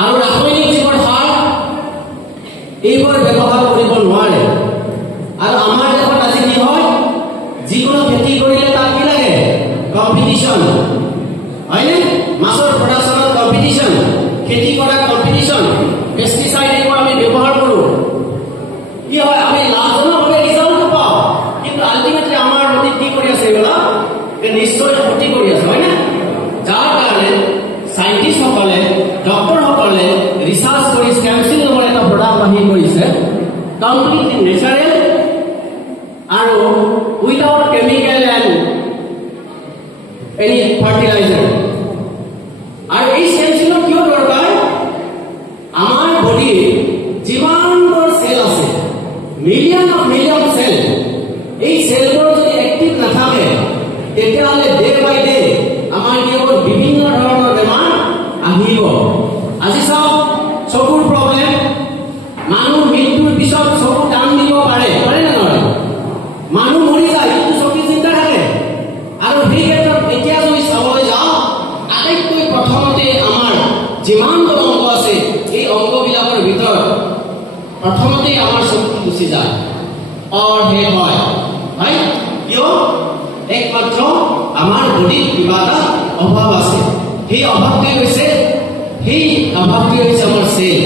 আৰু ৰাসায়নিক যিবোৰ সাৰ এইবোৰ ব্যৱহাৰ কৰিব নোৱাৰে আৰু আমাৰ দেশত আজি কি হয় যিকোনো খেতি কৰিলে তাত কি লাগে কম্পিটিশন হয়নে মাছৰ প্ৰডাকশ্যনৰ কম্পিটিশন খেতি কৰা কম্পিটিশন পেষ্টিসাইড এইবোৰ আমি ব্যৱহাৰ কৰোঁ কি হয় আমি লাভজনকভাৱে ৰিজাল্ট পাওঁ কিন্তু আল্টিমেটলি আমাৰ নদীত কি কৰি আছে এইবিলাক নিশ্চয় ক্ষতি কৰি আছে হয়নে যাৰ কাৰণে সাইন্টিষ্টসকলে ডক্টৰসকলে ৰিচাৰ্চ কৰি ষ্টেম সেল নামৰ এটা প্ৰডাক্ট আহি কৰিছে কমপ্লিটলি নেচাৰেল আৰু without chemical and any fertiliser আৰু এই ষ্টেম সেলৰ কিয় দৰকাৰ আমাৰ বডিৰ যিমানবোৰ চেল আছে মিলিয়ন চেল এই চেলবোৰ যদি এক্টিভ নাথাকে তেতিয়াহ'লে ডে বাই ডে আমাৰ কি হ'ব বিভিন্ন ধৰণৰ বেমাৰ আহিব আজি চাওক চকুৰ প্ৰব্লেম মানুহ মৃত্যুৰ পিছত চকু দান দিব পাৰে নে নোৱাৰে মানুহ মৰি যায় কিন্তু চকু চিন্তা থাকে আৰু সেই ক্ষেত্ৰত এতিয়া যদি চাবলৈ যাওঁ আটাইতকৈ প্ৰথমতে আমাৰ যিমানবোৰ অংগ আছে এই অংগবিলাকৰ ভিতৰত প্ৰথমতে আমাৰ চকু গুচি যায় শেষ হয় হয় কিয় একমাত্ৰ আমাৰ বডিত কিবা এটা অভাৱ আছে সেই অভাৱটোৱে হৈছে আমাৰ cell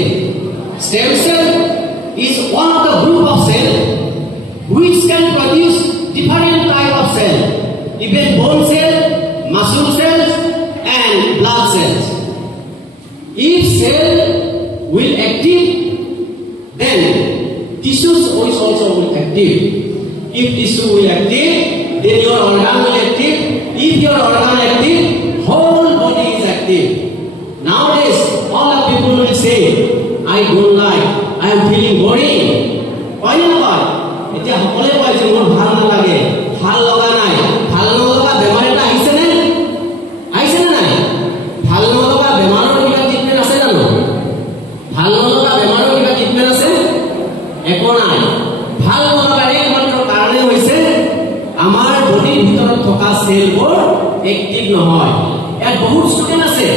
stem cell is one of the group of cell which can produce different type of cell even bone cell muscle cells and blood cells if cell will active then tissues also will active if tissue will active then your organ will active if your organ active whole body is active nowadays all the people will say I don't like I am feeling boring why not এতিয়া সকলে কয় যে মোৰ ভাল নালাগে ভাল লগা নাই ভাল নলগা বেমাৰ এটা আহিছে নে নাই ভাল নলগা বেমাৰৰ কিবা ট্ৰিটমেণ্ট আছে জানো ভাল নলগা বেমাৰৰ কিবা ট্ৰিটমেণ্ট আছে একো নাই ভাল নলগা একমাত্ৰ কাৰণে হৈছে আমাৰ বডিৰ ভিতৰত থকা চেলবোৰ এক্টিভ নহয় ইয়াত বহুত ষ্টুডেণ্ট আছে